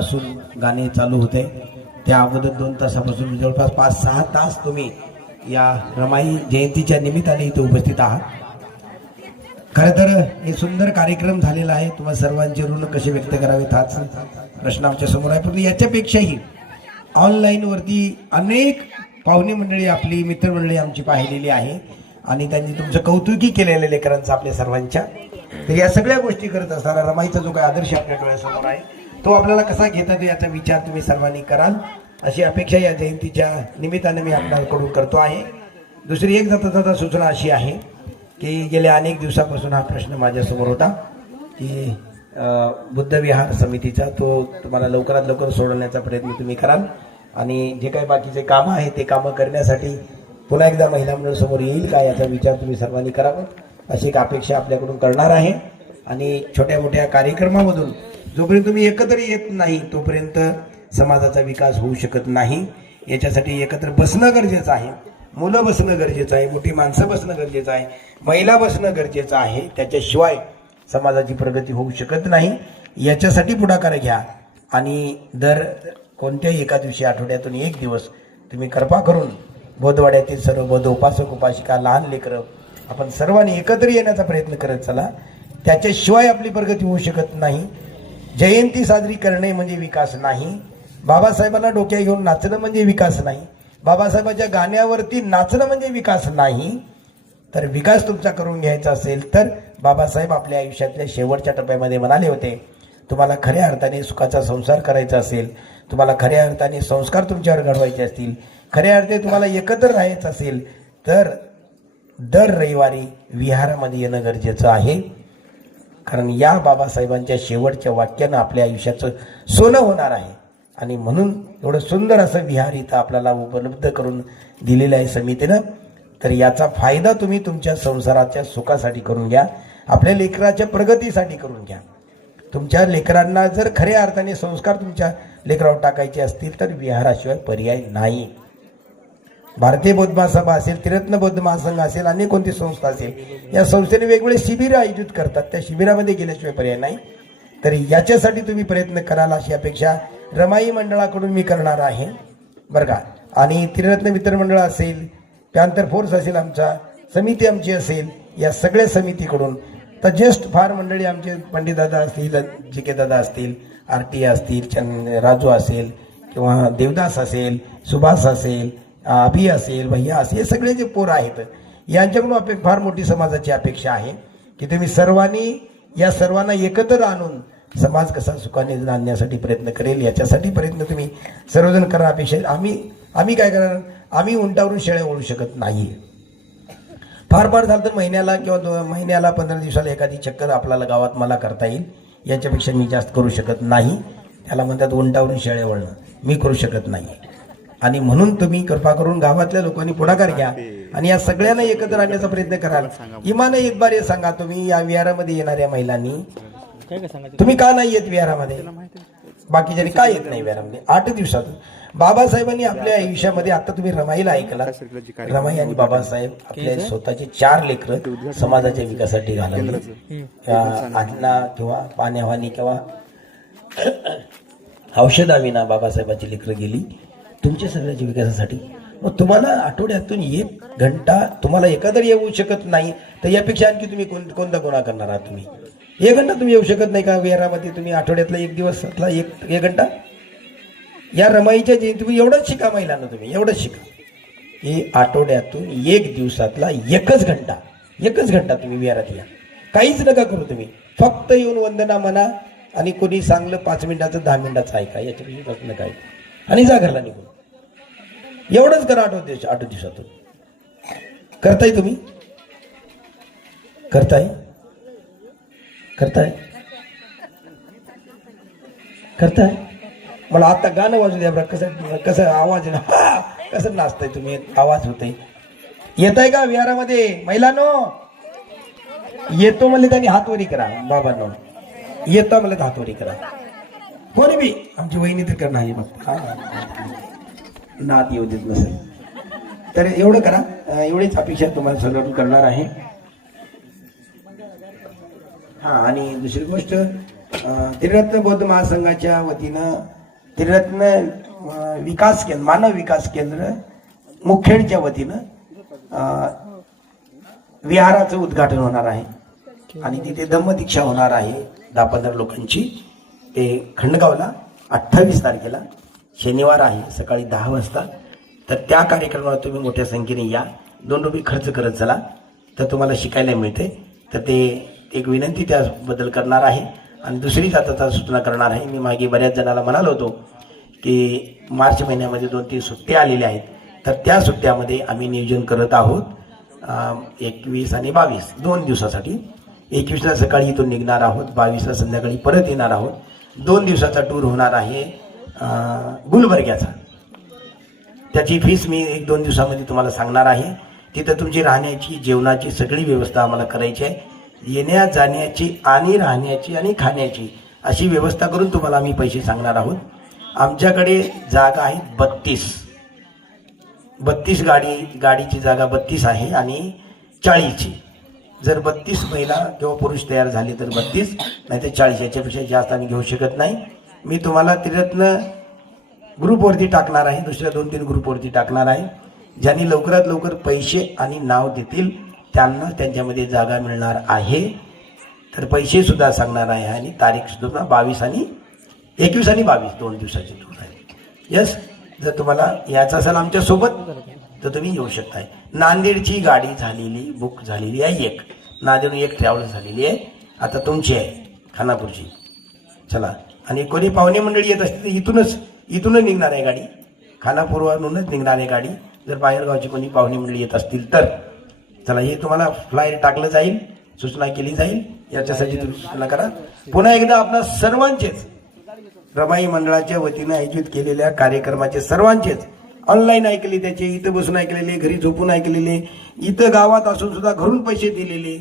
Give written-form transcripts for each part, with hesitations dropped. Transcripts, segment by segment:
तासापासून गाणे चालू होते. त्या अगोदर 2 तासापासून जवळपास 5-6 तास तुम्ही या रमाई जयंतीच्या निमित्ताने इथे उपस्थित आहात. खरं तर हे सुंदर कार्यक्रम झालेला आहे. तुम्हाला सर्वांचे ऋण कसे व्यक्त करावेत हाच प्रश्न आमच्या समोर आहे. पण याच्यापेक्षाही ऑनलाईनवरती अनेक पाहुणे मंडळी आपली मित्रमंडळी आमची पाहिलेली आहे आणि त्यांनी तुमचं कौतुकी केलेल्या लेकरांचं आपल्या सर्वांच्या. तर या सगळ्या गोष्टी करत असताना रमाईचा जो काही आदर्श आपल्या डोळ्यासमोर आहे तो आपल्याला कसा घेता येतो याचा विचार तुम्ही सर्वांनी कराल अशी अपेक्षा या जयंतीच्या निमित्ताने मी आपल्याकडून करतो आहे. दुसरी एक जाता सूचना अशी आहे की गेल्या अनेक दिवसापासून हा प्रश्न माझ्यासमोर होता की बुद्ध विहार समितीचा तो तुम्हाला लवकरात लवकर सोडवण्याचा प्रयत्न तुम्ही कराल आणि जे काही बाकीचे कामं आहेत ते कामं करण्यासाठी पुन्हा एकदा महिला मंडळ समोर येईल का याचा विचार तुम्ही सर्वांनी करावा अशी एक अपेक्षा आपल्याकडून करणार आहे. आणि छोट्या मोठ्या कार्यक्रमामधून जोपर्यंत तुम्ही एकत्र येत नाही तोपर्यंत समाजाचा विकास होऊ शकत नाही. याच्यासाठी एकत्र बसणं गरजेचं आहे. मुलं बसणं गरजेचं आहे, मोठी माणसं बसणं गरजेचं आहे, महिला बसणं गरजेचं आहे. त्याच्याशिवाय समाजाची प्रगती होऊ शकत नाही. याच्यासाठी पुढाकार घ्या आणि दर कोणत्याही एका दिवशी आठवड्यातून एक दिवस तुम्ही कृपा करून बोधवाड्यातील सर्व बोध उपासक उपासिका लहान लेकरं आपण सर्वांनी एकत्र येण्याचा प्रयत्न करत चला. त्याच्याशिवाय आपली प्रगती होऊ शकत नाही. जयंती साजरी करणे म्हणजे विकास नाही. बाबासाहेबांना डोक्या घेऊन नाचणं म्हणजे विकास नाही. बाबासाहेबांच्या गाण्यावरती नाचणं म्हणजे विकास नाही. तर विकास तुमचा करून घ्यायचा असेल तर बाबासाहेब आपल्या आयुष्यातल्या शेवटच्या टप्प्यामध्ये म्हणाले होते तुम्हाला खऱ्या अर्थाने सुखाचा संसार करायचा असेल, तुम्हाला खऱ्या अर्थाने संस्कार तुमच्यावर घडवायचे असतील, खऱ्या अर्थाने तुम्हाला एकत्र राहायचं असेल तर दर रविवारी विहारामध्ये येणं गरजेचं आहे. कारण या बाबासाहेबांच्या शेवटच्या वाक्यानं आपल्या आयुष्याचं सोनं होणार आहे. आणि म्हणून एवढं सुंदर असं विहार इथं आपल्याला उपलब्ध करून दिलेलं आहे समितीनं. तर याचा फायदा तुम्ही तुमच्या संसाराच्या सुखासाठी करून घ्या, आपल्या लेकराच्या प्रगतीसाठी करून घ्या. तुमच्या लेकरांना जर खऱ्या अर्थाने संस्कार तुमच्या लेकरावर टाकायचे असतील तर विहाराशिवाय पर्याय नाही. भारतीय बौद्ध महासभा असेल, त्रिरत्न बौद्ध महासंघ असेल, अनेक कोणती संस्था असेल, या संस्थेने वेगवेगळे शिबिर आयोजित करतात. त्या शिबिरामध्ये गेल्याशिवाय पर्याय नाही. तर याच्यासाठी तुम्ही प्रयत्न कराल अशी अपेक्षा रमाई मंडळाकडून मी करणार आहे बरं का. आणि त्रिरत्न मित्रमंडळ असेल, पॅन्थर फोर्स असेल, आमचा समिती आमची असेल, या सगळ्या समितीकडून तर जस्ट फार मंडळी आमचे पंडित दादा असतील, जिके दादा असतील, आरटी असतील, राजू असेल किंवा देवदास असेल, सुभाष असेल, अभि असेल, भैया असेल, हे सगळे जे पोरं आहेत यांच्याकडून फार मोठी समाजाची अपेक्षा आहे की तुम्ही सर्वांनी या सर्वांना एकत्र आणून समाज कसा सुखाने आणण्यासाठी प्रयत्न करेल याच्यासाठी प्रयत्न तुम्ही सर्वजण करा. अपेक्षा आम्ही काय करणार, आम्ही उंटावरून शेळ्या ओढू शकत नाही. फार झालं तर महिन्याला किंवा महिन्याला 15 दिवसाला एखादी चक्कर आपल्याला गावात मला करता येईल. याच्यापेक्षा मी जास्त करू शकत नाही. त्याला म्हणतात उंटावरून शेळ्या वळणं, मी करू शकत नाही. आणि म्हणून तुम्ही कृपा करून गावातल्या लोकांनी पुढाकार घ्या आणि या सगळ्यांना एकत्र आणण्याचा प्रयत्न कराल. इमान एक बार हे सांगा, तुम्ही या विहारामध्ये येणाऱ्या महिलांनी तुम्ही का नाही येत विहारामध्ये, बाकीच्या का येत नाही विहारामध्ये? 8 दिवसातून बाबासाहेबांनी आपल्या आयुष्यामध्ये, आता तुम्ही रमाईला ऐकला, रमाई आणि बाबासाहेब आपल्या स्वतःचे 4 लेकरं समाजाच्या विकासासाठी घालवले. अन्न किंवा पाण्यावानी किंवा औषधाविना बाबासाहेबांची लेकरं गेली तुमच्या सगळ्याच्या विकासासाठी. मग तुम्हाला आठवड्यातून 1 घंटा तुम्हाला एकत्र येऊ शकत नाही तर यापेक्षा आणखी तुम्ही कोणता गुन्हा करणार आहात? तुम्ही 1 घंटा तुम्ही येऊ शकत नाही का विहारामध्ये? तुम्ही आठवड्यातला 1 दिवसातला एक घंटा या रमाईच्या जयंती तुम्ही एवढंच शिका महिलांना, तुम्ही एवढंच शिका की आठवड्यातून 1 दिवसातला 1च घंटा तुम्ही विहारात या. काहीच नका करू, तुम्ही फक्त येऊन वंदना म्हणा आणि कोणी सांगलं 5 मिनिटाचं 10 मिनिटाचं ऐका, याच्यापेक्षा प्रश्न काय आणि जा घरला निघून. एवढंच करा 8 दिवसातून. करताय तुम्ही? करताय मला आता गाणं वाजू द्या बरं. कसं आवाज ना, कसं नाचताय तुम्ही, आवाज होतय. येताय का विहारामध्ये महिलांनो? येतो म्हणले त्यांनी हातवरी करा. बाबांनो येता म्हणले हातवरी करा. कोणी बी आमची वहिनी तर करणार आहे मग नात येऊ देत नसेल तर एवढं करा. एवढीच अपेक्षा तुम्हाला सर्व करणार आहे. आणि दुसरी गोष्ट त्रिरत्न बौद्ध महासंघाच्या वतीनं त्रिरत्न विकास केंद्र, मानव विकास केंद्र मुखेडच्या वतीनं विहाराचं उद्घाटन होणार आहे आणि तिथे धम्मदीक्षा होणार आहे 10-15 लोकांची. ते खंडगावला 28 तारखेला शनिवार आहे सकाळी 10 वाजता. तर त्या कार्यक्रमाला तुम्ही मोठ्या संख्येने या. 2 रुपये खर्च करत चला तर तुम्हाला शिकायला मिळते. तर ते एक विनंती त्याबद्दल करणार आहे. आणि दुसरीच आता सूचना करणार आहे. मी मागे बऱ्याच जणांना म्हणालो होतो की मार्च महिन्यामध्ये 2-3 सुट्ट्या आलेल्या आहेत. तर त्या सुट्ट्यामध्ये आम्ही नियोजन करत आहोत 21 आणि 22 2 दिवसासाठी. 21ला सकाळी इथून निघणार आहोत, 22ला संध्याकाळी परत येणार आहोत. 2 दिवसाचा टूर होणार आहे गुलबर्ग्याचा. त्याची फीस मी 1-2 दिवसामध्ये तुम्हाला सांगणार आहे. तिथं तुमची राहण्याची, जेवणाची सगळी व्यवस्था आम्हाला करायची आहे. येण्या जाण्याची आणि राहण्याची आणि खाण्याची अशी व्यवस्था करून तुम्हाला आम्ही पैसे सांगणार आहोत. आमच्याकडे जागा आहे 32 गाडीची जागा 32 आहे आणि 40ची. जर 32 महिला किंवा पुरुष तयार झाले तर 32, नाही तर 40. याच्यापेक्षा जास्त आम्ही घेऊ शकत नाही. मी तुम्हाला त्रिरत्न ग्रुपवरती टाकणार आहे, दुसऱ्या 2-3 ग्रुपवरती टाकणार आहे. ज्यांनी लवकरात लवकर पैसे आणि नाव देतील त्यांना त्यांच्यामध्ये जागा मिळणार आहे. तर पैसे सुद्धा सांगणार आहे आणि तारीख सुद्धा 21 आणि 22 2 दिवसाची टूर आहे. यस, जर तुम्हाला यायचं असेल आमच्यासोबत तर तुम्ही येऊ शकताय. नांदेडची गाडी झालेली, बुक झालेली आहे एक. नांदेडून एक ट्रॅव्हल्स झालेली आहे. आता तुमची आहे खानापूरची. चला. आणि कोणी पाहुणे मंडळी येत असते तर इथूनच निघणार आहे गाडी, खानापूरवरूनच निघणार आहे गाडी. जर बाहेरगावची कोणी पाहुणे मंडळी येत असतील तर चला, हे तुम्हाला फ्लायर टाकलं जाईल, सूचना केली जाईल. याच्यासाठी तुम्ही सूचना करा. पुन्हा एकदा आपल्या सर्वांचेच रमाई मंडळाच्या वतीने आयोजित केलेल्या कार्यक्रमाचे सर्वांचेच ऑनलाईन ऐकले, त्याचे इथं बसून ऐकलेले, घरी झोपून ऐकलेले, इथं गावात असून सुद्धा घरून पैसे दिलेले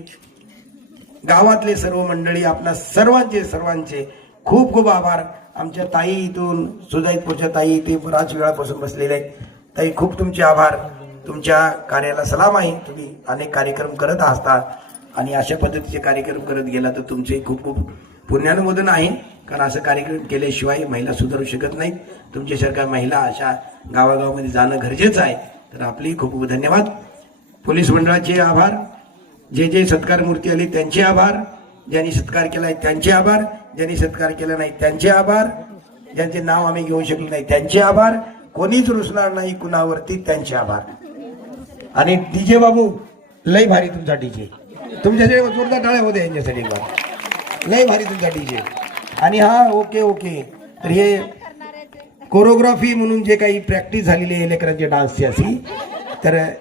गावातले सर्व मंडळी, आपल्या सर्वांचे खूप खूप आभार. आमच्या ताई इथून सुजाईतपूरच्या ताई इथे बराच वेळापासून बसलेले आहेत. ताई, खूप तुमचे आभार. तुमच्या कार्याला सलाम आहे. तुम्ही अनेक कार्यक्रम करत असतात आणि अशा पद्धतीचे कार्यक्रम करत गेला तर तुमचे खूप खूप पुण्यानुमोदन आहे. कारण असं कार्यक्रम केल्याशिवाय महिला सुधारू शकत नाहीत. तुमच्यासारख्या महिला अशा गावागावामध्ये जाणं गरजेचं आहे. तर आपली खूप खूप धन्यवाद. पोलीस मंडळाचे आभार. जे सत्कार मूर्ती आली त्यांचे आभार. ज्यांनी सत्कार केलाय त्यांचे आभार. ज्यांनी सत्कार केला नाही त्यांचे आभार. ज्यांचे नाव आम्ही घेऊ शकलो नाही त्यांचे आभार. कोणीच रुसणार नाही कुणावरती, त्यांचे आभार. आणि डीजे बाबू, लय भारी तुमचा डीजे. तुमच्यासाठी जोरदार टाळ्या होते यांच्यासाठी. लय भारी तुमचा डीजे. आणि हा ओके. तर हे कोरिओग्राफी म्हणून जे काही प्रॅक्टिस झालेली आहे लेकरांच्या डान्सची अशी, तर